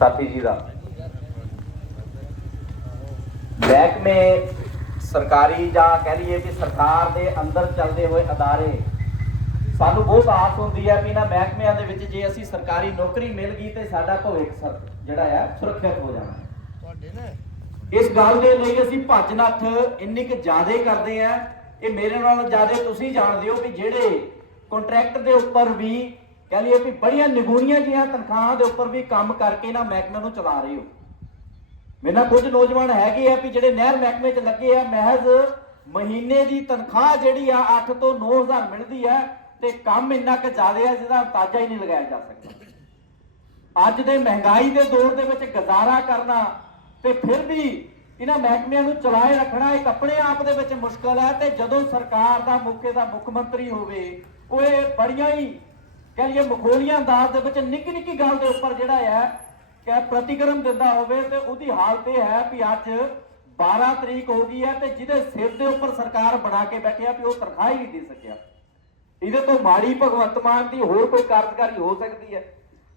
ਸਾਥੀ ਜੀ ਦਾ। ਮਹਿਕਮੇ ਸਰਕਾਰੀ ਜਾਂ ਕਹਿ ਲਈਏ ਕਿ ਸਰਕਾਰ ਦੇ ਅੰਦਰ ਚੱਲਦੇ ਹੋਏ ਅਦਾਰੇ ਸਾਨੂੰ ਬਹੁਤ ਆਸ ਹੁੰਦੀ ਹੈ ਵੀ ਇਹਨਾਂ ਮਹਿਕਮਿਆਂ ਦੇ ਵਿੱਚ ਜੇ ਅਸੀਂ ਸਰਕਾਰੀ ਨੌਕਰੀ ਮਿਲ ਗਈ ਤੇ ਸਾਡਾ ਭਵਿੱਖ ਸਰ ਜਿਹੜਾ ਹੈ ਸੁਰੱਖਿਅਤ ਹੋ ਜਾਣਾ। ਤੁਹਾਡੇ ਨੇ ਇਸ ਗੱਲ ਦੇ ਲਈ ਅਸੀਂ ਭੱਜ ਨੱਠ ਇੰਨੀ ਕੁ ਜ਼ਿਆਦੇ ਕਰਦੇ ਆ। ਇਹ ਮੇਰੇ ਨਾਲ ਜ਼ਿਆਦੇ ਤੁਸੀਂ ਜਾਣਦੇ ਹੋ ਵੀ ਜਿਹੜੇ ਕੰਟਰੈਕਟ ਦੇ ਉੱਪਰ ਵੀ ਕਹਿ ਲਈਏ ਵੀ ਬੜੀਆਂ ਨਿਗੂਣੀਆਂ ਜੀਆਂ ਤਨਖਾਹਾਂ ਦੇ ਉੱਪਰ ਵੀ ਕੰਮ ਕਰਕੇ ਨਾ ਮਹਿਕਮੇ ਨੂੰ ਚਲਾ ਰਹੇ ਹੋ। ਮੇਰੇ ਨਾਲ ਕੁਝ ਨੌਜਵਾਨ ਹੈਗੇ ਆ ਵੀ ਜਿਹੜੇ ਨਹਿਰ ਮਹਿਕਮੇ 'ਚ ਲੱਗੇ ਆ, ਮਹਿਜ਼ ਮਹੀਨੇ ਦੀ ਤਨਖਾਹ ਜਿਹੜੀ ਆ 8 ਤੋਂ 9000 ਮਿਲਦੀ ਆ ਤੇ ਕੰਮ ਇੰਨਾ ਕੁ ਜ਼ਿਆਦਾ ਆ ਜਿਹਦਾ ਅੰਦਾਜ਼ਾ ਹੀ ਨਹੀਂ ਲਗਾਇਆ ਜਾ ਸਕਦਾ। ਅੱਜ ਦੇ ਮਹਿੰਗਾਈ ਦੇ ਦੌਰ ਦੇ ਵਿੱਚ ਗੁਜ਼ਾਰਾ ਕਰਨਾ ਤੇ ਫਿਰ ਵੀ ਇਹਨਾਂ ਮਹਿਕਮਿਆਂ ਨੂੰ ਚਲਾਏ ਰੱਖਣਾ ਇੱਕ ਆਪਣੇ ਆਪ ਦੇ ਵਿੱਚ ਮੁਸ਼ਕਲ ਹੈ ਤੇ ਜਦੋਂ ਸਰਕਾਰ ਦਾ ਮੌਕੇ ਦਾ ਮੁੱਖ ਮੰਤਰੀ ਹੋਵੇ, ਉਹ ਇਹ ਬੜੀਆਂ ਹੀ ਕਹਿ ਲਈਏ ਮਖੌਲੀਆਂ ਅੰਦਾਜ਼ ਦੇ ਵਿੱਚ ਨਿੱਕੀ ਨਿੱਕੀ ਗੱਲ ਦੇ ਉੱਪਰ ਜਿਹੜਾ ਹੈ ਕਿ ਪ੍ਰਤੀਕਰਮ ਦਿੰਦਾ ਹੋਵੇ ਤੇ ਉਹਦੀ ਹਾਲਤ ਇਹ ਹੈ ਵੀ ਅੱਜ 12 ਤਰੀਕ ਹੋ ਗਈ ਹੈ ਤੇ ਜਿਹਦੇ ਸਿਰ ਦੇ ਉੱਪਰ ਸਰਕਾਰ ਬਣਾ ਕੇ ਬੈਠਿਆ ਵੀ ਉਹ ਤਨਖਾਹ ਹੀ ਨਹੀਂ ਦੇ ਸਕਿਆ। ਇਹਦੇ ਤੋਂ ਮਾੜੀ ਭਗਵੰਤ ਮਾਨ ਦੀ ਹੋਰ ਕੋਈ ਕਾਰਜਕਾਰੀ ਹੋ ਸਕਦੀ ਹੈ?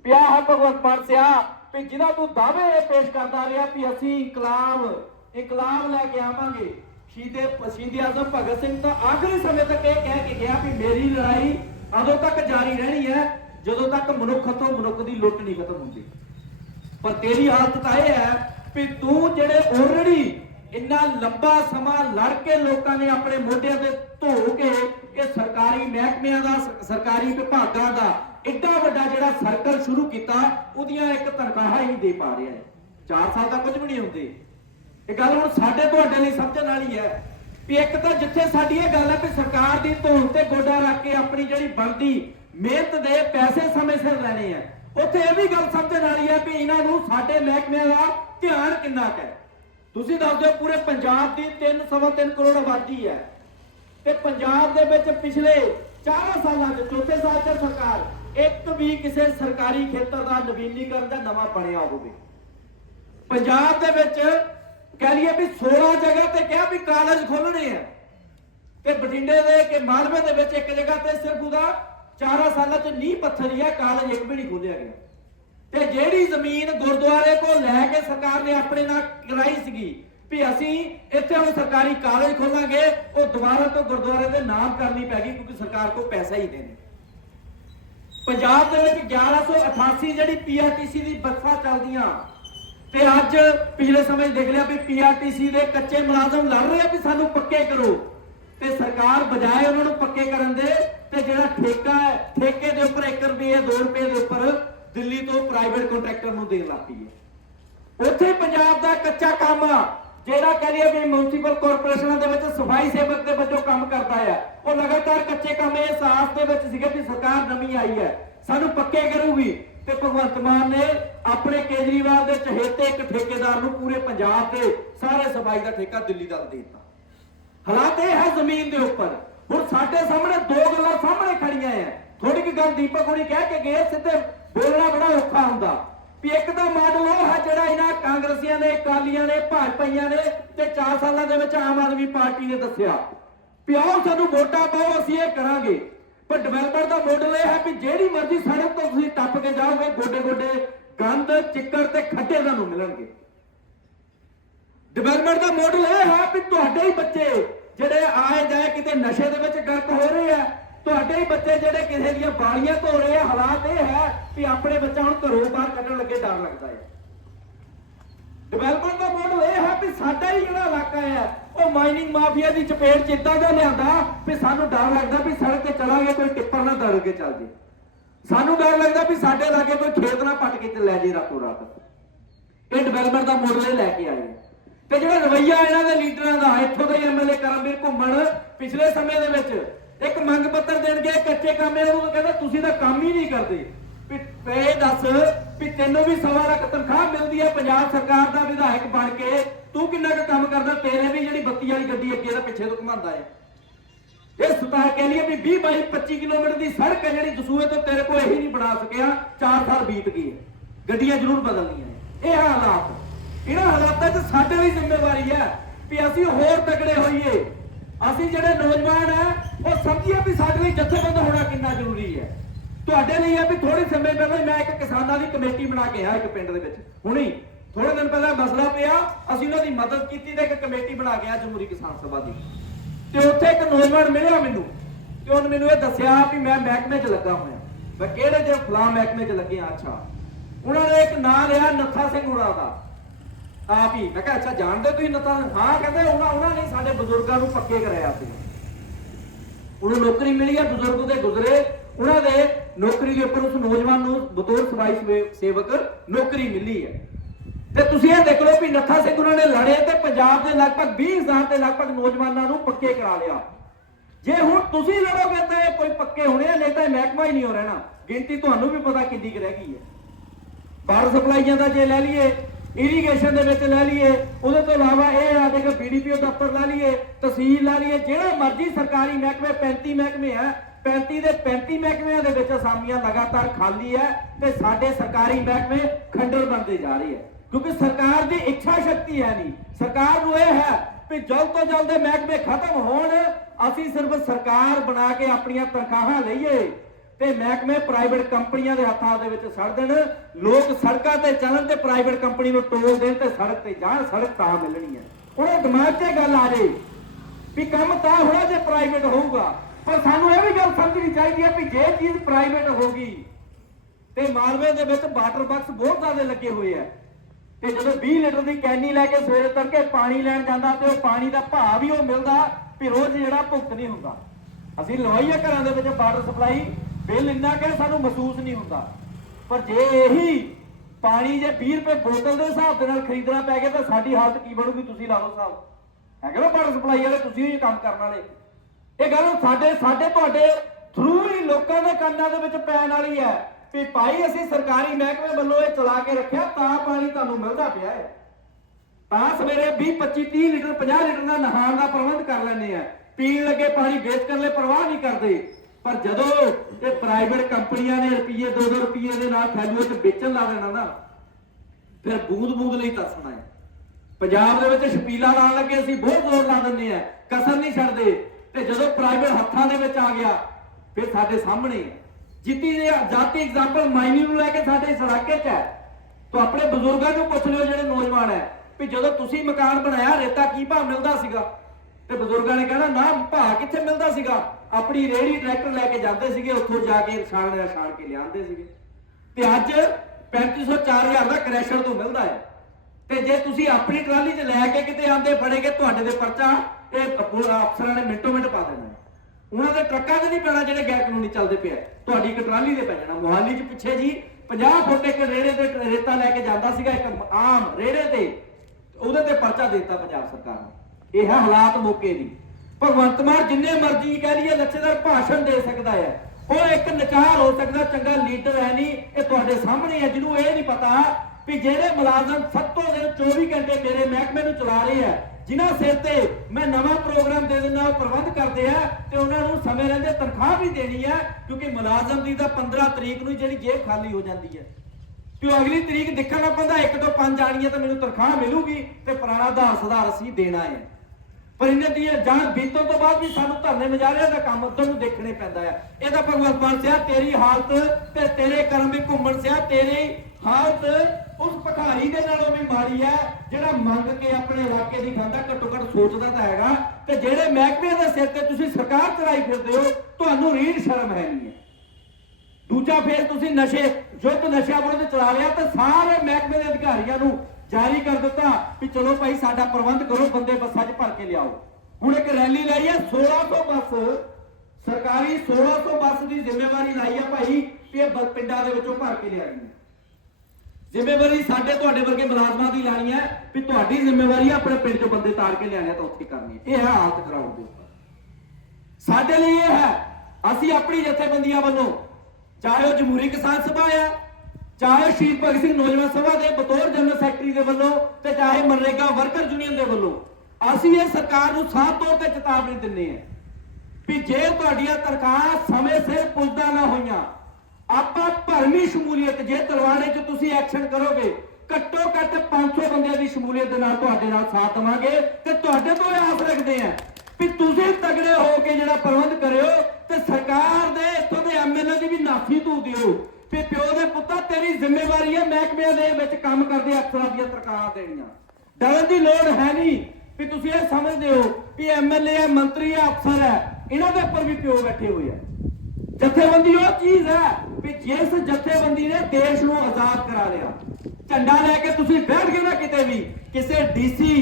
ਪਿਆ ਹੈ ਭਗਵੰਤ ਮਾਨ ਸਿਆ ਵੀ ਜਿਨ੍ਹਾਂ ਤੂੰ ਦਾਅਵੇ ਇਹ ਪੇਸ਼ ਕਰਦਾ ਰਿਹਾ ਵੀ ਅਸੀਂ ਇਨਕਲਾਬ ਇਨਕਲਾਬ ਲੈ ਕੇ ਆਵਾਂਗੇ। ਸ਼ਹੀਦੇ ਸ਼ਹੀਦ ਆਜ਼ਮ ਭਗਤ ਸਿੰਘ ਤਾਂ ਆਖਰੀ ਸਮੇਂ ਤੱਕ ਇਹ ਕਹਿ ਕੇ ਗਿਆ ਵੀ ਮੇਰੀ ਲੜਾਈ ਉਦੋਂ ਤੱਕ ਜਾਰੀ ਰਹਿਣੀ ਹੈ, ਜਦੋਂ ਤੱਕ ਮਨੁੱਖ ਤੋਂ ਮਨੁੱਖ ਦੀ ਲੁੱਟ ਨਹੀਂ ਖਤਮ ਹੁੰਦੀ। ਪਰ ਤੇਰੀ ਹਾਲਤ ਤਾਂ ਇਹ ਹੈ ਵੀ ਤੂੰ ਜਿਹੜੇ ਆਲਰੇਡੀ ਇੰਨਾ ਲੰਬਾ ਸਮਾਂ ਲੜ ਕੇ ਲੋਕਾਂ ਨੇ ਆਪਣੇ ਮੋਢਿਆਂ ਤੇ ਧੋ ਕੇ ਇਹ ਸਰਕਾਰੀ ਮਹਿਕਮਿਆਂ ਦਾ ਸਰਕਾਰੀ ਵਿਭਾਗਾਂ ਦਾ ਇੱਡਾ ਵੱਡਾ ਜਿਹੜਾ ਸਰਕਲ ਸ਼ੁਰੂ ਕੀਤਾ, ਉਹਦੀਆਂ ਇੱਕ ਤਨਖਾਹਾਂ ਹੀ ਨਹੀਂ ਦੇ ਪਾ ਰਿਹਾ ਹੈ। 4 ਸਾਲ ਦਾ ਕੁਝ ਵੀ ਨਹੀਂ ਹੁੰਦੇ। ਇਹ ਗੱਲ ਹੁਣ ਸਾਡੇ ਤੁਹਾਡੇ ਲਈ ਸਮਝਣ ਵਾਲੀ ਹੈ। ਵੀ ਇੱਕ ਤਾਂ ਜਿੱਥੇ ਸਾਡੀ ਇਹ ਗੱਲ ਹੈ ਕਿ ਸਰਕਾਰ ਦੀ ਧੌਣ ਤੇ ਗੋਡਾ ਰੱਖ ਕੇ ਆਪਣੀ ਜਿਹੜੀ ਬਣਦੀ ਮਿਹਨਤ ਦੇ ਪੈਸੇ ਸਮੇਂ ਸਿਰ ਲੈਣੇ ਆ। ਉੱਥੇ ਇਹ ਵੀ ਗੱਲ ਸਮਝਣ ਵਾਲੀ ਹੈ ਵੀ ਇਹਨਾਂ ਨੂੰ ਸਾਡੇ ਮਹਿਕਮਿਆਂ ਦਾ ਧਿਆਨ ਕਿੰਨਾ ਹੈ। ਤੁਸੀਂ ਦੱਸ ਦਿਓ ਪੂਰੇ ਪੰਜਾਬ ਦੀ 3.5 ਕਰੋੜ ਆਬਾਦੀ ਹੈ। ਤੇ ਪੰਜਾਬ ਦੇ ਵਿੱਚ ਪਿਛਲੇ 4 ਸਾਲਾਂ ਚ ਚੌਥੇ ਸਾਲ ਚ ਸਰਕਾਰ ਇੱਕ ਵੀ ਕਿਸੇ ਸਰਕਾਰੀ ਖੇਤਰ ਦਾ ਨਵੀਨੀਕਰਨ ਦਾ ਨਵਾਂ ਬਣਿਆ ਹੋਵੇ। ਪੰਜਾਬ ਦੇ ਵਿੱਚ ਕਹਿ ਲਈਏ ਵੀ 16 ਜਗ੍ਹਾ ਕਾਲਜ ਖੋਲਣੇ ਆ। ਤੇ ਬਠਿੰਡੇ ਦੇ ਕਿ ਮਾਲਵੇ ਦੇ ਵਿੱਚ ਇੱਕ ਜਗ੍ਹਾ ਤੇ ਸਿਰਫ ਉਹਦਾ 4 ਸਾਲਾਂ ਚ ਨੀਂਹ ਪੱਥਰ ਹੀ ਆ, ਕਾਲਜ ਇੱਕ ਵੀ ਨਹੀਂ ਖੋਲਿਆ ਗਿਆ। ਤੇ ਜਿਹੜੀ ਜ਼ਮੀਨ ਗੁਰਦੁਆਰੇ ਕੋਲ ਲੈ ਕੇ ਸਰਕਾਰ ਨੇ ਆਪਣੇ ਨਾਲ ਕਰਾਈ ਸੀਗੀ ਵੀ ਅਸੀਂ ਇੱਥੇ ਹੁਣ ਸਰਕਾਰੀ ਕਾਲਜ ਖੋਲਾਂਗੇ, ਉਹ ਦੁਬਾਰਾ ਤੋਂ ਗੁਰਦੁਆਰੇ ਦੇ ਨਾਮ ਕਰਨੀ ਪੈ ਗਈ ਕਿਉਂਕਿ ਸਰਕਾਰ ਕੋਲ ਪੈਸਾ ਹੀ ਦੇਣੇ ਪੰਜਾਬ ਦੇ ਵਿੱਚ 1188 ਜਿਹੜੀ ਪੀਆਰਟੀਸੀ ਦੀ ਬੱਸਾਂ ਚੱਲਦੀਆਂ ਤੇ ਅੱਜ ਪਿਛਲੇ ਸਮੇਂ ਦੇਖ ਲਿਆ ਵੀ ਪੀਆਰਟੀਸੀ ਦੇ ਕੱਚੇ ਮੁਲਾਜ਼ਮ ਲੜ ਰਹੇ ਆ ਵੀ ਸਾਨੂੰ ਪੱਕੇ ਕਰੋ। ਤੇ ਸਰਕਾਰ ਬਜਾਏ ਉਹਨਾਂ ਨੂੰ ਪੱਕੇ ਕਰਨ ਦੇ ਤੇ ਜਿਹੜਾ ਠੇਕਾ ਹੈ, ਠੇਕੇ ਦੇ ਉੱਪਰ 1 ਰੁਪਏ 2 ਰੁਪਏ ਦੇ ਉੱਪਰ ਦਿੱਲੀ ਤੋਂ ਪ੍ਰਾਈਵੇਟ ਕੰਟਰੈਕਟਰ ਨੂੰ ਦੇਣ ਲੱਗ ਹੈ। ਉੱਥੇ ਪੰਜਾਬ ਦਾ ਕੱਚਾ ਕੰਮ ਆ, ਜਿਹੜਾ ਕਹ ਲਈਏ ਵੀ ਮਿਊਨਿਸਪਲ ਕਾਰਪੋਰੇਸ਼ਨਾਂ ਦੇ ਵਿੱਚ ਸਫ਼ਾਈ ਸੇਵਕ ਦੇ ਵਜੋਂ ਕੰਮ ਕਰਦਾ ਹੈ ਉਹ ਲਗਾਤਾਰ ਕੱਚੇ ਕੰਮ ਇਹ ਸਾਹਸ ਦੇ ਵਿੱਚ ਸੀਗੇ ਵੀ ਸਰਕਾਰ ਨਵੀਂ ਆਈ ਹੈ, ਸਾਨੂੰ ਪੱਕੇ ਕਰੂਗੀ। ਤੇ ਭਗਵੰਤ ਮਾਨ ਨੇ ਆਪਣੇ ਕੇਜਰੀਵਾਲ ਦੇ ਚਹੇਤੇ ਇੱਕ ਠੇਕੇਦਾਰ ਨੂੰ ਪੂਰੇ ਪੰਜਾਬ ਦੇ ਸਾਰੇ ਸਫ਼ਾਈ ਦਾ ਠੇਕਾ ਦਿੱਲੀ ਦਾ ਦੇ ਦਿੱਤਾ। ਹਾਲਾਤ ਇਹ ਹੈ ਜ਼ਮੀਨ ਦੇ ਉੱਪਰ। ਹੁਣ ਸਾਡੇ ਸਾਹਮਣੇ ਦੋ ਗੱਲਾਂ ਸਾਹਮਣੇ ਖੜੀਆਂ ਆ ਥੋੜੀ ਕਿ ਗੱਲ ਦੀਪਕ ਹੋਣੀ ਕਹਿ ਕੇ ਗਏ, ਸਿੱਧੇ ਬੋਲਣਾ ਬੜਾ ਔਖਾ ਹੁੰਦਾ। ਵੀ ਇੱਕ ਤਾਂ ਮਾਡਲ ਉਹ ਹੈ ਜਿਹੜਾ ਇਹਨਾਂ ਕਾਂਗਰਸੀਆਂ ਨੇ, ਅਕਾਲੀਆਂ ਨੇ, ਭਾਜਪਾਈਆਂ ਨੇ ਤੇ 4 ਸਾਲਾਂ ਦੇ ਵਿੱਚ ਆਮ ਆਦਮੀ ਪਾਰਟੀ ਨੇ ਦੱਸਿਆ। ਪਿਆਓ ਸਾਨੂੰ ਵੋਟਾਂ ਪਾਓ, ਅਸੀਂ ਇਹ ਕਰਾਂਗੇ। ਪਰ ਡਿਵੈਲਪਰ ਦਾ ਮਾਡਲ ਇਹ ਹੈ ਵੀ ਜਿਹੜੀ ਮਰਜ਼ੀ ਸੜਕ ਤੋਂ ਤੁਸੀਂ ਟੱਪ ਕੇ ਜਾਓਗੇ ਗੋਡੇ ਗੋਡੇ ਗੰਦ, ਚਿੱਕੜ ਤੇ ਖੱਡੇ ਤੁਹਾਨੂੰ ਮਿਲਣਗੇ। ਡਿਵੈਲਪਮੈਂਟ ਦਾ ਮਾਡਲ ਇਹ ਹੈ ਵੀ ਤੁਹਾਡੇ ਹੀ ਬੱਚੇ ਜਿਹੜੇ ਆਏ ਜਾਏ ਕਿਤੇ ਨਸ਼ੇ ਦੇ ਵਿੱਚ ਗਰਕ ਹੋ ਰਹੇ ਆ, ਤੁਹਾਡੇ ਹੀ ਬੱਚੇ ਜਿਹੜੇ ਕਿਸੇ ਦੀਆਂ ਬਾਲੀਆਂ ਧੋ ਰਹੇ ਆ, ਹਾਲਾਤ ਇਹ ਹੈ ਵੀ ਆਪਣੇ ਬੱਚਾ ਹੁਣ ਘਰੋਂ ਬਾਹਰ ਕੱਢਣ ਲੱਗੇ ਡਰ ਲੱਗਦਾ ਹੈ। ਡਿਵੈਲਪਮੈਂਟ ਦਾ ਮਾਡਲ ਇਹ ਹੈ ਵੀ ਸਾਡਾ ਹੀ ਜਿਹੜਾ ਇਲਾਕਾ ਹੈ ਉਹ ਮਾਈਨਿੰਗ ਮਾਫੀਆ ਦੀ ਚਪੇਟ ਚ ਦਾ ਲਿਆਂਦਾ ਵੀ ਸਾਨੂੰ ਡਰ ਲੱਗਦਾ ਵੀ ਸੜਕ ਤੇ ਚਲਾਂਗੇ, ਕੋਈ ਟਿੱਪਰ ਨਾ ਦੜ ਕੇ ਚੱਲ ਜੇ। ਸਾਨੂੰ ਡਰ ਲੱਗਦਾ ਵੀ ਸਾਡੇ ਲਾਗੇ ਕੋਈ ਖੇਤ ਨਾ ਪੱਟ ਕੇ ਤੇ ਲੈ ਜੇ ਰਾਤੋਂ ਰਾਤ। ਇਹ ਡਿਵੈਲਪਮੈਂਟ ਦਾ ਮਾਡਲ ਇਹ ਲੈ ਕੇ ਆਏ ਤੇ ਜਿਹੜਾ ਰਵਈਆ ਇਹਨਾਂ ਦੇ ਲੀਡਰਾਂ ਦਾ, ਇੱਥੋਂ ਦੇ ਐਮਐਲਏ ਕਰਮਵੀਰ ਘੁੰਮਣ, ਪਿਛਲੇ ਸਮੇਂ ਦੇ ਵਿੱਚ ਇੱਕ ਮੰਗ ਪੱਤਰ ਦੇਣ ਗਏ ਕੱਚੇ ਕਾਮੇ ਨੂੰ ਕਹਿੰਦਾ, ਤੁਸੀਂ ਤਾਂ ਕੰਮ ਹੀ ਨਹੀਂ ਕਰਦੇ। ਵੀ ਦੱਸ ਵੀ ਤੈਨੂੰ ਵੀ ਸਵਾ ਲੱਖ ਤਨਖਾਹ ਮਿਲਦੀ ਹੈ ਪੰਜਾਬ ਸਰਕਾਰ ਦਾ ਵਿਧਾਇਕ ਬਣ ਕੇ। ਤੂੰ ਕਿੰਨਾ ਕੁ ਕੰਮ ਕਰਦਾ? ਤੇਰੇ ਵੀ ਜਿਹੜੀ ਬੱਤੀ ਵਾਲੀ ਗੱਡੀ ਅੱਗੇ ਦਾ ਪਿੱਛੇ ਤੋਂ ਘੁਮਾਉਂਦਾ ਹੈ ਇਹ ਸਤਾ ਕਹਿ ਲਈਏ ਵੀ 20 22 25 ਕਿਲੋਮੀਟਰ ਦੀ ਸੜਕ ਹੈ ਜਿਹੜੀ ਦਸੂਏ ਤੋਂ ਤੇਰੇ ਕੋਲ ਇਹੀ ਨਹੀਂ ਬਣਾ ਸਕਿਆ। 4 ਸਾਲ ਬੀਤ ਗਏ। ਗੱਡੀਆਂ ਜ਼ਰੂਰ ਬਦਲਦੀਆਂ ਇਹ ਹਾਲਾਤ। ਇਹਨਾਂ ਹਾਲਾਤਾਂ 'ਚ ਸਾਡੇ ਵੀ ਜ਼ਿੰਮੇਵਾਰੀ ਹੈ ਵੀ ਅਸੀਂ ਹੋਰ ਤਕੜੇ ਹੋਈਏ। ਅਸੀਂ ਜਿਹੜੇ ਨੌਜਵਾਨ ਆ, ਉਹ ਸਮਝੀਏ ਵੀ ਸਾਡੇ ਲਈ ਜਥੇਬੰਦ ਹੋਣਾ ਕਿੰਨਾ ਜ਼ਰੂਰੀ ਹੈ ਤੁਹਾਡੇ ਲਈ ਆ ਵੀ ਥੋੜੇ ਸਮੇਂ ਪਹਿਲਾਂ ਮੈਂ ਇੱਕ ਕਿਸਾਨਾਂ ਦੀ ਕਮੇਟੀ ਬਣਾ ਕੇ ਆਇਆ ਇੱਕ ਪਿੰਡ ਦੇ ਵਿੱਚ। ਹੁਣੀ ਥੋੜੇ ਦਿਨ ਪਹਿਲਾਂ ਮਸਲਾ ਪਿਆ, ਅਸੀਂ ਉਹਨਾਂ ਦੀ ਮਦਦ ਕੀਤੀ ਤੇ ਇੱਕ ਕਮੇਟੀ ਬਣਾ ਕੇ ਆਇਆ ਜਮਹੂਰੀ ਕਿਸਾਨ ਸਭਾ ਦੀ। ਤੇ ਉੱਥੇ ਇੱਕ ਨੌਜਵਾਨ ਮਿਲਿਆ ਮੈਨੂੰ ਤੇ ਉਹਨੇ ਮੈਨੂੰ ਇਹ ਦੱਸਿਆ ਵੀ ਮੈਂ ਮਹਿਕਮੇ 'ਚ ਲੱਗਾ ਹੋਇਆ। ਮੈਂ ਕਿਹੜੇ ਜੇ ਫਲਾਂ ਮਹਿਕਮੇ 'ਚ ਲੱਗਿਆ ਅੱਛਾ। ਉਹਨਾਂ ਨੇ ਇੱਕ ਨਾਂ ਲਿਆ ਨੱਥਾ ਸਿੰਘ ਹੁਣਾ ਦਾ। ਆਪ ਹੀ। ਮੈਂ ਕਿਹਾ, ਅੱਛਾ, ਜਾਣਦੇ ਤੁਸੀਂ ਨੱਥਾ ਹਾਂ, ਕਹਿੰਦੇ ਉਹਨਾਂ ਉਹਨਾਂ ਨੇ ਸਾਡੇ ਬਜ਼ੁਰਗਾਂ ਨੂੰ ਪੱਕੇ ਕਰਾਇਆ ਸੀ। ਉਹਨੂੰ ਨੌਕਰੀ ਮਿਲੀ ਹੈ ਬਜ਼ੁਰਗ ਦੇ ਗੁਜ਼ਰੇ। ਉਹਨਾਂ ਦੇ ਨੌਕਰੀ ਦੇ ਉੱਪਰ ਉਸ ਨੌਜਵਾਨ ਨੂੰ ਬਤੌਰ ਸਫ਼ਾਈ ਸੇਵਕ ਨੌਕਰੀ ਮਿਲੀ ਹੈ। ਤੇ ਤੁਸੀਂ ਇਹ ਦੇਖ ਲਓ ਵੀ ਨੱਥਾ ਸਿੰਘ ਉਹਨਾਂ ਨੇ ਲੜੇ ਤੇ ਪੰਜਾਬ ਦੇ ਲਗਭਗ 20000 ਦੇ ਲਗਭਗ ਨੌਜਵਾਨਾਂ ਨੂੰ ਪੱਕੇ ਕਰਾ ਲਿਆ। ਜੇ ਹੁਣ ਤੁਸੀਂ ਲੜੋਗੇ ਤਾਂ ਇਹ ਕੋਈ ਪੱਕੇ ਹੋਣੇ ਆ, ਨਹੀਂ ਤਾਂ ਇਹ ਮਹਿਕਮਾ ਹੀ ਨਹੀਂ ਹੋ ਰਹਿਣਾ। ਗਿਣਤੀ ਤੁਹਾਨੂੰ ਵੀ ਪਤਾ ਕਿੰਨੀ ਕੁ ਰਹਿ ਗਈ ਹੈ। ਵਾਟਰ ਸਪਲਾਈਆਂ ਦਾ ਜੇ ਲੈ ਲਈਏ ਇਰੀਗੇਸ਼ਨ ਦੇ ਵਿੱਚ ਲੈ ਲਈਏ, ਉਹਦੇ ਤੋਂ ਇਲਾਵਾ ਇਹ ਆ ਦੇਖ ਬੀਡੀਪੀਓ ਦਫ਼ਤਰ ਲੈ ਲਈਏ, ਤਹਿਸੀਲ ਲੈ ਲਈਏ, ਜਿਹੜੇ ਮਰਜ਼ੀ ਸਰਕਾਰੀ ਮਹਿਕਮੇ 35 ਮਹਿਕਮੇ ਆ 35 ਦੇ 35 ਮਹਿਕਮਿਆਂ ਦੇ ਵਿੱਚ ਅਸਾਮੀਆਂ ਲਗਾਤਾਰ ਖਾਲੀ ਹੈ ਤੇ ਸਾਡੇ ਸਰਕਾਰੀ ਮਹਿਕਮੇ ਖੰਡਰ ਬਣਦੇ ਜਾ ਰਹੇ ਹੈ ਕਿਉਂਕਿ ਸਰਕਾਰ ਦੀ ਇੱਛਾ ਸ਼ਕਤੀ ਹੈ ਨਹੀਂ। ਸਰਕਾਰ ਨੂੰ ਇਹ ਹੈ ਵੀ ਜਲਦ ਤੋਂ ਜਲਦ ਇਹ ਮਹਿਕਮੇ ਖਤਮ ਹੋਣ, ਅਸੀਂ ਸਿਰਫ ਸਰਕਾਰ ਬਣਾ ਕੇ ਆਪਣੀਆਂ ਤਨਖਾਹਾਂ ਲਈਏ ਤੇ ਮਹਿਕਮੇ ਪ੍ਰਾਈਵੇਟ ਕੰਪਨੀਆਂ ਦੇ ਹੱਥਾਂ ਦੇ ਵਿੱਚ ਸੜ ਦੇਣ। ਲੋਕ ਸੜਕਾਂ ਤੇ ਚੱਲਣ ਤੇ ਪ੍ਰਾਈਵੇਟ ਕੰਪਨੀ ਨੂੰ ਟੋਲ ਦੇਣ ਤੇ ਸੜਕ ਤੇ ਜਾਣ, ਸੜਕ ਤਾਂ ਮਿਲਣੀ ਹੈ। ਉਹਨੇ ਦਿਮਾਗ 'ਚ ਗੱਲ ਆ ਜੇ ਵੀ ਕੰਮ ਤਾਂ ਹੋਣਾ ਜੇ ਪ੍ਰਾਈਵੇਟ ਹੋਊਗਾ, ਪਰ ਸਾਨੂੰ ਇਹ ਵੀ ਗੱਲ ਸਮਝਣੀ ਚਾਹੀਦੀ ਹੈ ਵੀ ਜੇ ਚੀਜ਼ ਪ੍ਰਾਈਵੇਟ ਹੋਗੀ ਤੇ ਮਾਲਵੇ ਦੇ ਵਿੱਚ ਵਾਟਰ ਬਾਕਸ ਬਹੁਤ ਜ਼ਿਆਦਾ ਲੱਗੇ ਹੋਏ ਆ। ਤੇ ਜਦੋਂ 20 ਲੀਟਰ ਦੀ ਕੈਨੀ ਲੈ ਕੇ ਸਵੇਰੇ ਤੜਕੇ ਪਾਣੀ ਲੈਣ ਜਾਂਦਾ ਤੇ ਉਹ ਪਾਣੀ ਦਾ ਭਾਅ ਵੀ ਉਹ ਮਿਲਦਾ, ਵੀ ਰੋਜ਼ ਜਿਹੜਾ ਭੁਗਤ ਨਹੀਂ ਹੁੰਦਾ। ਅਸੀਂ ਲਵਾਈਏ ਘਰਾਂ ਦੇ ਵਿੱਚ ਵਾਟਰ ਸਪਲਾਈ ਬਿੱਲ ਇੰਨਾ ਕਿ ਸਾਨੂੰ ਮਹਿਸੂਸ ਨਹੀਂ ਹੁੰਦਾ। ਪਰ ਜੇ ਇਹੀ ਪਾਣੀ ਜੇ 20 ਰੁਪਏ ਬੋਤਲ ਦੇ ਹਿਸਾਬ ਦੇ ਨਾਲ ਖਰੀਦਣਾ ਪੈ ਗਿਆ ਤਾਂ ਸਾਡੀ ਹਾਲਤ ਕੀ ਬਣੂਗੀ ਤੁਸੀਂ ਲਾ ਲਓ ਹਿਸਾਬ। ਹੈਗਾ ਨਾ ਵਾਟਰ ਸਪਲਾਈ ਵਾਲੇ, ਤੁਸੀਂ ਹੀ ਕੰਮ ਕਰਨ ਵਾਲੇ। ਇਹ ਗੱਲ ਸਾਡੇ ਸਾਡੇ ਤੁਹਾਡੇ ਥਰੂ ਹੀ ਲੋਕਾਂ ਦੇ ਕੰਨਾਂ ਦੇ ਵਿੱਚ ਪੈਣ ਵਾਲੀ ਹੈ ਵੀ ਭਾਈ ਅਸੀਂ ਸਰਕਾਰੀ ਮਹਿਕਮੇ ਵੱਲੋਂ ਇਹ ਚਲਾ ਕੇ ਰੱਖਿਆ, ਤਾਂ ਪਾਣੀ ਤੁਹਾਨੂੰ ਮਿਲਦਾ ਪਿਆ ਹੈ। ਤਾਂ ਸਵੇਰੇ 20 25 30 ਲੀਟਰ 50 ਲੀਟਰ ਦਾ ਨਹਾਉਣ ਦਾ ਪ੍ਰਬੰਧ ਕਰ ਲੈਂਦੇ ਆ। ਪੀਣ ਲੱਗੇ ਪਾਣੀ ਵੇਚ ਕਰਨ ਲਈ ਪਰਵਾਹ ਨਹੀਂ ਕਰਦੇ। ਪਰ ਜਦੋਂ ਇਹ ਪ੍ਰਾਈਵੇਟ ਕੰਪਨੀਆਂ ਨੇ ਰੁਪਈਏ 2-2 ਰੁਪਈਏ ਦੇ ਨਾਲ ਥੈਲੂ ਚ ਵੇਚਣ ਲਾ ਦੇਣਾ ਨਾ, ਫਿਰ ਬੂੰਦ ਬੂੰਦ ਲਈ ਤਰਸਣਾ ਹੈ। ਪੰਜਾਬ ਦੇ ਵਿੱਚ ਛਪੀਲਾ ਲਾਉਣ ਲੱਗੇ ਅਸੀਂ, ਬਹੁਤ ਜ਼ੋਰ ਲਾ ਦਿੰਦੇ ਆ ਕਸਰ ਨਹੀਂ ਛੱਡਦੇ। ਤੇ ਜਦੋਂ ਪ੍ਰਾਈਵੇਟ ਹੱਥਾਂ ਦੇ ਵਿੱਚ ਆ ਗਿਆ, ਫਿਰ ਸਾਡੇ ਸਾਹਮਣੇ ਹੈ। ਜਿੱਤੀ ਦੇ ਜਾਤੀ ਐਗਜ਼ਾਮਪਲ ਮਾਈਨਿੰਗ ਨੂੰ ਲੈ ਕੇ ਸਾਡੇ ਇਸ ਇਲਾਕੇ 'ਚ ਹੈ। ਤੋ ਆਪਣੇ ਬਜ਼ੁਰਗਾਂ ਨੂੰ ਪੁੱਛ ਲਿਓ ਜਿਹੜੇ ਨੌਜਵਾਨ ਹੈ, ਵੀ ਜਦੋਂ ਤੁਸੀਂ ਮਕਾਨ ਬਣਾਇਆ, ਰੇਤਾ ਕੀ ਭਾਅ ਮਿਲਦਾ ਸੀਗਾ? ਤੇ ਬਜ਼ੁਰਗਾਂ ਨੇ ਕਹਿਣਾ, ਨਾ, ਭਾਅ ਕਿੱਥੇ ਮਿਲਦਾ ਸੀਗਾ? ਆਪਣੀ ਰੇੜੀ ਟਰੈਕਟਰ ਲੈ ਕੇ ਜਾਂਦੇ ਸੀਗੇ, ਉੱਥੋਂ ਜਾ ਕੇ ਛਾਣ ਦਾ ਛਾਣ ਕੇ ਲਿਆਉਂਦੇ ਸੀਗੇ। ਤੇ ਅੱਜ 3500 4000 ਦਾ ਕ੍ਰੈਸ਼ਰ ਤੋਂ ਮਿਲਦਾ ਹੈ। ਤੇ ਜੇ ਤੁਸੀਂ ਆਪਣੀ ਟਰਾਲੀ 'ਚ ਲੈ ਕੇ ਕਿਤੇ ਆਂਦੇ ਫੜੇਗੇ ਤੁਹਾਡੇ ਦੇ ਪਰਚਾ, ਇਹ ਅਫਸਰਾਂ ਨੇ ਮਿੰਟੋ ਮਿੰਟ ਪਾ ਦੇਣਾ ਉਹਨਾਂ ਦੇ ਟਰੱਕਾਂ ਤੇ ਨਹੀਂ ਪੈਣਾ ਜਿਹੜੇ ਗੈਰ ਕਾਨੂੰਨੀ ਚੱਲਦੇ ਪਏ ਤੁਹਾਡੀ ਇੱਕ ਟਰਾਲੀ ਦੇ ਪੈ ਜਾਣਾ। ਮੁਹਾਲੀ 'ਚ ਪਿੱਛੇ ਜੀ 50 ਫੁੱਟ ਇੱਕ ਰੇੜੇ ਤੇ ਰੇਤਾ ਲੈ ਕੇ ਜਾਂਦਾ ਸੀਗਾ, ਇੱਕ ਆਮ ਰੇੜੇ ਤੇ, ਉਹਦੇ ਤੇ ਪਰਚਾ ਦੇ ਦਿੱਤਾ ਪੰਜਾਬ ਸਰਕਾਰ ਨੇ। ਇਹ ਹੈ ਹਾਲਾਤ ਮੌਕੇ ਦੀ। ਭਗਵੰਤ ਮਾਨ ਜਿੰਨੇ ਮਰਜ਼ੀ ਕਹਿ ਲਈਏ ਲੱਛੇਦਾਰ ਭਾਸ਼ਣ ਦੇ ਸਕਦਾ ਹੈ। ਉਹ ਇੱਕ ਨਚਾਰ ਹੋ ਸਕਦਾ, ਚੰਗਾ ਲੀਡਰ ਹੈ ਨਹੀਂ, ਇਹ ਤੁਹਾਡੇ ਸਾਹਮਣੇ ਹੈ, ਜਿਹਨੂੰ ਇਹ ਨਹੀਂ ਪਤਾ ਵੀ ਜਿਹੜੇ ਮੁਲਾਜ਼ਮ ਸੱਤੋਂ ਦਿਨ 24 ਘੰਟੇ ਮੇਰੇ ਮਹਿਕਮੇ ਨੂੰ ਚਲਾ ਰਹੇ ਆ ਜਿਨ੍ਹਾਂ ਸਿਰ ਤੇ ਮੈਂ ਨਵਾਂ ਪ੍ਰੋਗਰਾਮ ਦੇ ਦਿੰਦਾ, ਉਹ ਪ੍ਰਬੰਧ ਕਰਦੇ ਆ ਤੇ ਉਹਨਾਂ ਨੂੰ ਸਮੇਂ ਰਹਿੰਦੇ ਤਨਖਾਹ ਵੀ ਦੇਣੀ ਹੈ, ਕਿਉਂਕਿ ਮੁਲਾਜ਼ਮ ਦੀ ਤਾਂ 15 ਤਰੀਕ ਨੂੰ ਜਿਹੜੀ ਜੇਬ ਖਾਲੀ ਹੋ ਜਾਂਦੀ ਹੈ। ਕਿ ਅਗਲੀ ਤਰੀਕ ਦੇਖਣਾ ਪੈਂਦਾ ਇੱਕ ਤੋਂ ਪੰਜ ਆਣੀ ਹੈ ਤਾਂ ਮੈਨੂੰ ਤਨਖਾਹ ਮਿਲੂਗੀ ਤੇ ਪੁਰਾਣਾ ਆਧਾਰ ਸੁਧਾਰ ਅਸੀਂ ਦੇਣਾ ਹੈ। ਪਰ ਇਹਨਾਂ ਜਾਨ ਬੀਤੋਂ ਤੋਂ ਬਾਅਦ ਵੀ ਸਾਨੂੰ ਧਰਨੇ ਮਜਾਰਿਆਂ ਦਾ ਕੰਮ ਉਧਰ ਦੇਖਣੇ ਪੈਂਦਾ ਹੈ ਇਹਦਾ ਭਗਵੰਤ ਮਾਨ ਸਿਆ, ਤੇਰੀ ਹਾਲਤ ਤੇ ਤੇਰੇ ਕਰਮ ਵੀ ਘੁੰਮਣ ਸਿਆ, ਤੇਰੀ ਹਾਲਤ ਉਸ ਭਖਾਰੀ ਦੇ ਨਾਲੋਂ ਵੀ ਮਾੜੀ ਹੈ ਜਿਹੜਾ ਮੰਗ ਕੇ ਆਪਣੇ ਇਲਾਕੇ ਦੀ ਖਾਂਦਾ ਘੱਟੋ ਘੱਟ ਸੋਚਦਾ ਤਾਂ ਹੈਗਾ। ਤੇ ਜਿਹੜੇ ਮਹਿਕਮੇ ਦੇ ਸਿਰ ਤੇ ਤੁਸੀਂ ਸਰਕਾਰ ਚਲਾਈ ਫਿਰਦੇ ਹੋ, ਤੁਹਾਨੂੰ ਰੀੜ ਸ਼ਰਮ ਹੈ ਨਹੀਂ ਦੂਜਾ ਫੇਰ ਤੁਸੀਂ ਨਸ਼ੇ, ਯੁੱਧ ਨਸ਼ਿਆਂ ਵਿਰੁੱਧ ਚਲਾ ਲਿਆ ਤੇ ਸਾਰੇ ਮਹਿਕਮੇ ਦੇ ਅਧਿਕਾਰੀਆਂ ਨੂੰ ਜਾਰੀ ਕਰ ਦਿੱਤਾ ਵੀ ਚਲੋ ਭਾਈ ਸਾਡਾ ਪ੍ਰਬੰਧ ਕਰੋ, ਬੰਦੇ ਬੱਸਾਂ 'ਚ ਭਰ ਕੇ ਲਿਆਓ। ਹੁਣ ਇੱਕ ਰੈਲੀ ਲਈ ਹੈ 1600 ਬੱਸ। ਸਰਕਾਰੀ 1600 ਬੱਸ ਦੀ ਜ਼ਿੰਮੇਵਾਰੀ ਲਾਈ ਹੈ ਭਾਈ ਵੀ ਇਹ ਪਿੰਡਾਂ ਦੇ ਵਿੱਚੋਂ ਭਰ ਕੇ ਲਿਆਣੀ ਹੈ ਜ਼ਿੰਮੇਵਾਰੀ ਸਾਡੇ ਤੁਹਾਡੇ ਵਰਗੇ ਮੁਲਾਜ਼ਮਾਂ ਦੀ ਲੈਣੀ ਹੈ ਵੀ ਤੁਹਾਡੀ ਜ਼ਿੰਮੇਵਾਰੀ ਹੈ ਆਪਣੇ ਪਿੰਡ 'ਚੋਂ ਬੰਦੇ ਤਾਰ ਕੇ ਲਿਆਣੇ ਤਾਂ ਉੱਥੇ ਕਰਨੀ ਹੈ ਇਹ ਹੈ ਹਾਲਤ ਕਰਾਉਣ ਦੇ ਉੱਪਰ। ਸਾਡੇ ਲਈ ਇਹ ਹੈ, ਅਸੀਂ ਆਪਣੀ ਜਥੇਬੰਦੀਆਂ ਵੱਲੋਂ, ਚਾਹੇ ਉਹ ਜਮਹੂਰੀ ਕਿਸਾਨ ਸਭਾ ਹੈ ਚਾਹੇ ਸ਼ਹੀਦ ਭਗਤ ਸਿੰਘ ਨੌਜਵਾਨ ਸਭਾ ਦੇ ਬਤੌਰ ਜਨਰਲ ਸੈਕਟਰੀ ਦੇ ਵੱਲੋਂ ਤੇ ਚਾਹੇ ਮਨਰੇਗਾ ਵਰਕਰ ਯੂਨੀਅਨ ਦੇ ਵੱਲੋਂ, ਅਸੀਂ ਇਹ ਸਰਕਾਰ ਨੂੰ ਸਾਫ਼ ਤੌਰ ਤੇ ਚੇਤਾਵਨੀ ਦਿੰਦੇ ਹਾਂ ਵੀ ਜੇ ਤੁਹਾਡੀਆਂ ਤਨਖਾਹਾਂ ਸਮੇਂ ਸਿਰ ਪੁੱਜਦਾ ਨਾ ਹੋਈਆਂ, ਆਪਾਂ ਭਰਮੀ ਸ਼ਮੂਲੀਅਤ, ਜੇ ਤਲਵਾੜੇ 'ਚ ਤੁਸੀਂ ਐਕਸ਼ਨ ਕਰੋਗੇ, ਘੱਟੋ ਘੱਟ 500 ਬੰਦਿਆਂ ਦੀ ਸ਼ਮੂਲੀਅਤ ਦੇ ਨਾਲ ਤੁਹਾਡੇ ਨਾਲ ਸਾਥ ਦੇਵਾਂਗੇ ਤੇ ਤੁਹਾਡੇ ਤੋਂ ਇਹ ਆਸ ਰੱਖਦੇ ਆ ਵੀ ਤੁਸੀਂ ਤਗੜੇ ਹੋ ਕੇ ਜਿਹੜਾ ਪ੍ਰਬੰਧ ਕਰਿਓ ਤੇ ਸਰਕਾਰ ਦੇ, ਇੱਥੋਂ ਦੇ ਐਮਐਲਏ ਦੀ ਵੀ ਨਾਫੀ ਤੂੰ ਦਿਓ। ਵੀ ਪਿਓ ਦੇ ਪੁੱਤਾ, ਤੇਰੀ ਜ਼ਿੰਮੇਵਾਰੀ ਹੈ ਮਹਿਕਮਿਆਂ ਦੇ ਵਿੱਚ ਕੰਮ ਕਰਦੇ ਅਫਸਰਾਂ ਦੀਆਂ ਤਨਖਾਹਾਂ ਦੇਣੀਆਂ। ਡਰਨ ਦੀ ਲੋੜ ਹੈ ਨਹੀਂ ਵੀ ਤੁਸੀਂ ਇਹ ਸਮਝਦੇ ਹੋ ਵੀ ਐਮਐਲਏ ਹੈ, ਮੰਤਰੀ ਹੈ, ਅਫਸਰ ਹੈ, ਇਹਨਾਂ ਦੇ ਉੱਪਰ ਵੀ ਪਿਓ ਬੈਠੇ ਹੋਏ ਆ। ਜਥੇਬੰਦੀ ਉਹ ਚੀਜ਼ ਹੈ ਵੀ ਜਿਸ ਜਥੇਬੰਦੀ ਨੇ ਦੇਸ਼ ਨੂੰ ਆਜ਼ਾਦ ਕਰਾ ਲਿਆ। ਝੰਡਾ ਲੈ ਕੇ ਤੁਸੀਂ ਬੈਠ ਗਏ ਨਾ ਕਿਤੇ ਵੀ, ਕਿਸੇ ਡੀਸੀ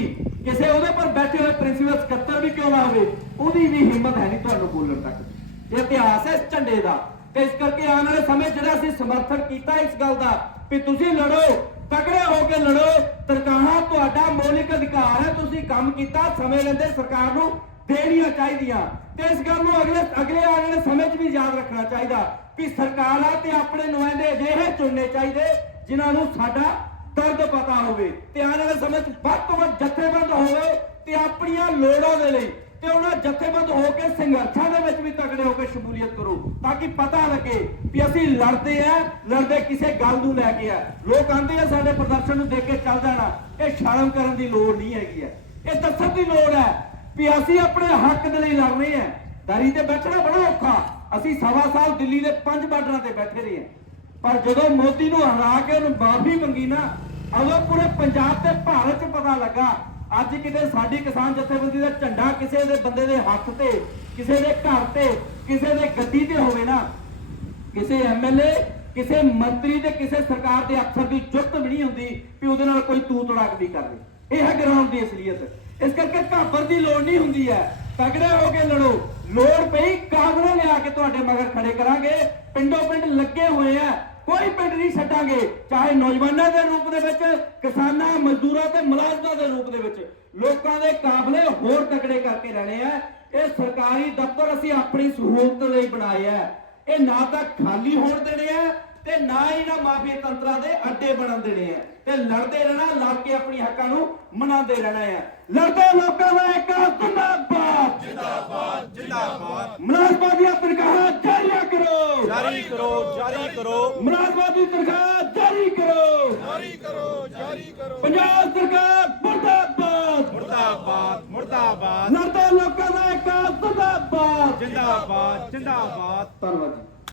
ਕਿਸੇ ਉਹਦੇ ਪਰ ਬੈਠੇ ਹੋਏ ਪ੍ਰਿੰਸੀਪਲ ਸਕੱਤਰ ਵੀ ਕਿਉਂ ਨਾ ਹੋਵੇ, ਉਹਦੀ ਵੀ ਹਿੰਮਤ ਹੈ ਨਹੀਂ ਤੁਹਾਨੂੰ ਬੋਲਣ ਤੱਕ। ਇਹ ਇਤਿਹਾਸ ਹੈ ਝੰਡੇ ਦਾ। ਤੇ ਇਸ ਕਰਕੇ ਆਉਣ ਵਾਲੇ ਸਮੇਂ ਜਿਹੜਾ ਅਸੀਂ ਸਮਰਥਨ ਕੀਤਾ ਇਸ ਗੱਲ ਦਾ, ਵੀ ਤੁਸੀਂ ਲੜੋ, ਤਕੜੇ ਹੋ ਕੇ ਲੜੋ ਤਨਖਾਹਾਂ ਤੁਹਾਡਾ ਮੌਲਿਕ ਅਧਿਕਾਰ ਹੈ, ਤੁਸੀਂ ਕੰਮ ਕੀਤਾ, ਸਮੇਂ ਲੈਂਦੇ, ਸਰਕਾਰ ਨੂੰ ਦੇਣੀਆਂ ਚਾਹੀਦੀਆਂ। ਤੇ ਇਸ ਗੱਲ ਨੂੰ ਅਗਲੇ ਅਗਲੇ ਆਉਣ ਵਾਲੇ ਸਮੇਂ 'ਚ ਵੀ ਯਾਦ ਰੱਖਣਾ ਚਾਹੀਦਾ, ਵੀ ਸਰਕਾਰਾਂ ਤੇ ਆਪਣੇ ਨੁਮਾਇੰਦੇ ਅਜਿਹੇ ਚੁਣਨੇ ਚਾਹੀਦੇ, ਜਿਨ੍ਹਾਂ ਨੂੰ ਸਾਡਾ ਦਰਦ ਪਤਾ ਹੋਵੇ। ਤੇ ਆਉਣ ਵਾਲੇ ਸਮੇਂ 'ਚ ਵੱਧ ਤੋਂ ਵੱਧ ਜਥੇਬੰਦ ਹੋਵੇ, ਤੇ ਆਪਣੀਆਂ ਲੋੜਾਂ ਦੇ ਲਈ, ਤੇ ਉਹਨਾਂ ਜਥੇਬੰਦ ਹੋ ਕੇ ਸੰਘਰਸ਼ਾਂ ਦੇ ਵਿੱਚ ਵੀ ਤਕੜੇ ਹੋ ਕੇ ਤਾਂ ਕਿ ਪਤਾ ਲੱਗੇ ਵੀ ਅਸੀਂ ਲੜਦੇ ਆ, ਲੜਦੇ ਕਿਸੇ ਗੱਲ ਨੂੰ ਲੈ ਕੇ ਆ। ਲੋਕ ਆਂਦੇ ਆ ਸਾਡੇ ਪ੍ਰਦਰਸ਼ਨ ਨੂੰ ਦੇਖ ਕੇ ਚੱਲ ਜਾਣਾ ਇਹ ਸ਼ਰਮ ਕਰਨ ਦੀ ਲੋੜ ਨਹੀਂ ਹੈਗੀ ਹੈ ਇਹ ਦੱਸਣ ਦੀ ਲੋੜ ਹੈ ਵੀ ਅਸੀਂ ਆਪਣੇ ਹੱਕ ਦੇ ਲਈ ਲੜ ਰਹੇ ਹਾਂ ਦਰੀ ਤੇ ਬੈਠਣਾ ਬੜਾ ਔਖਾ। ਅਸੀਂ ਸਵਾ ਸਾਲ ਦਿੱਲੀ ਦੇ ਪੰਜ ਬਾਰਡਰਾਂ ਤੇ ਬੈਠੇ ਰਹੇ ਹਾਂ ਪਰ ਜਦੋਂ ਮੋਦੀ ਨੂੰ ਹਰਾ ਕੇ ਉਹਨੂੰ ਮਾਫੀ ਮੰਗੀ ਨਾ, ਉਦੋਂ ਪੂਰੇ ਪੰਜਾਬ ਤੇ ਭਾਰਤ 'ਚ ਪਤਾ ਲੱਗਾ, ਅੱਜ ਕਿਤੇ ਸਾਡੀ ਕਿਸਾਨ ਜਥੇਬੰਦੀ ਦਾ ਝੰਡਾ ਕਿਸੇ ਦੇ ਬੰਦੇ ਦੇ ਹੱਥ ਤੇ, ਕਿਸੇ ਦੇ ਘਰ ਤੇ ਕਿਸੇ ਦੇ ਗੱਡੀ ਤੇ ਹੋਵੇ ਨਾ, ਕਿਸੇ ਐਮਐਲਏ ਕਿਸੇ ਮੰਤਰੀ ਤੇ ਕਿਸੇ ਸਰਕਾਰ ਦੇ ਅਫਸਰ ਦੀ ਜੁਰਤ ਵੀ ਨਹੀਂ ਹੁੰਦੀ ਵੀ ਉਹਦੇ ਨਾਲ ਕੋਈ ਤੂ ਤੜਾਕ ਵੀ ਕਰਦੇ ਇਹ ਹੈ ਗਰਾਊਂਡ ਦੀ ਅਸਲੀਅਤ। ਇਸ ਕਰਕੇ ਘਾਬਰ ਦੀ ਲੋੜ ਨਹੀਂ ਹੁੰਦੀ ਹੈ। ਤਗੜੇ ਹੋ ਕੇ ਲੜੋ। ਲੋੜ ਪਈ ਕਾਬਲੇ ਲਿਆ ਕੇ ਤੁਹਾਡੇ ਮਗਰ ਖੜੇ ਕਰਾਂਗੇ। ਪਿੰਡੋਂ ਪਿੰਡ ਲੱਗੇ ਹੋਏ ਆ। ਕੋਈ ਪਿੰਡ ਨਹੀਂ ਛੱਡਾਂਗੇ। ਚਾਹੇ ਨੌਜਵਾਨਾਂ ਦੇ ਰੂਪ ਦੇ ਵਿੱਚ, ਕਿਸਾਨਾਂ, ਮਜ਼ਦੂਰਾਂ ਤੇ ਮੁਲਾਜ਼ਮਾਂ ਦੇ ਰੂਪ ਦੇ ਵਿੱਚ। ਲੋਕਾਂ ਦੇ ਕਾਬਲੇ ਹੋਰ ਤਕੜੇ ਕਰਕੇ ਰਹਿਣੇ ਆ। ਇਹ ਸਰਕਾਰੀ ਦਫ਼ਤਰ ਅਸੀਂ ਆਪਣੀ ਸਹੂਲਤ ਲਈ ਬਣਾਏ ਆ। ਇਹ ਨਾ ਤਾਂ ਖਾਲੀ ਹੋਣ ਦੇਣੇ ਆ ਤੇ ਨਾ ਹੀ ਨਾ ਮਾਫੀਆ ਤੰਤਰਾਂ ਦੇ ਅੱਡੇ ਬਣਨ ਦੇਣੇ ਆ। ਤੇ ਲੜਦੇ ਰਹਿਣਾ ਲੜ ਕੇ ਆਪਣੀ ਹੱਕਾਂ ਨੂੰ ਮਨਾਉਂਦੇ ਰਹਿਣਾ ਆ। ਲੜਦੇ ਲੋਕਾਂ ਦਾ ਇੱਕ ਜਿੰਦਾਬਾਦ। ਜਿੰਦਾਬਾਦ ਜਿੰਦਾਬਾਦ। ਮੁਲਾਜ਼ਮਾਂ ਦੀਆਂ ਤਨਖਾਹਾਂ ਜਾਰੀਆਂ ਕਰੋ। ਜਾਰੀ ਕਰੋ ਜਾਰੀ ਕਰੋ। ਮੁਲਾਜ਼ਮਾਂ ਦੀ ਤਨਖਾਹ ਜਾਰੀ ਕਰੋ। ਜਾਰੀ ਕਰੋ ਜਾਰੀ ਕਰੋ। ਪੰਜਾਬ ਸਰਕਾਰ ਮੁਰਦਾਬਾਦ। ਮੁਰਦਾਬਾਦ ਮੁਰਦਾਬਾਦ। ਲੜਦੇ ਲੋਕਾਂ ਦਾ ਇੱਕ ਜਿੰਦਾਬਾਦ ਜਿੰਦਾਬਾਦ ਜਿੰਦਾਬਾਦ। ਧੰਨਵਾਦ ਜੀ।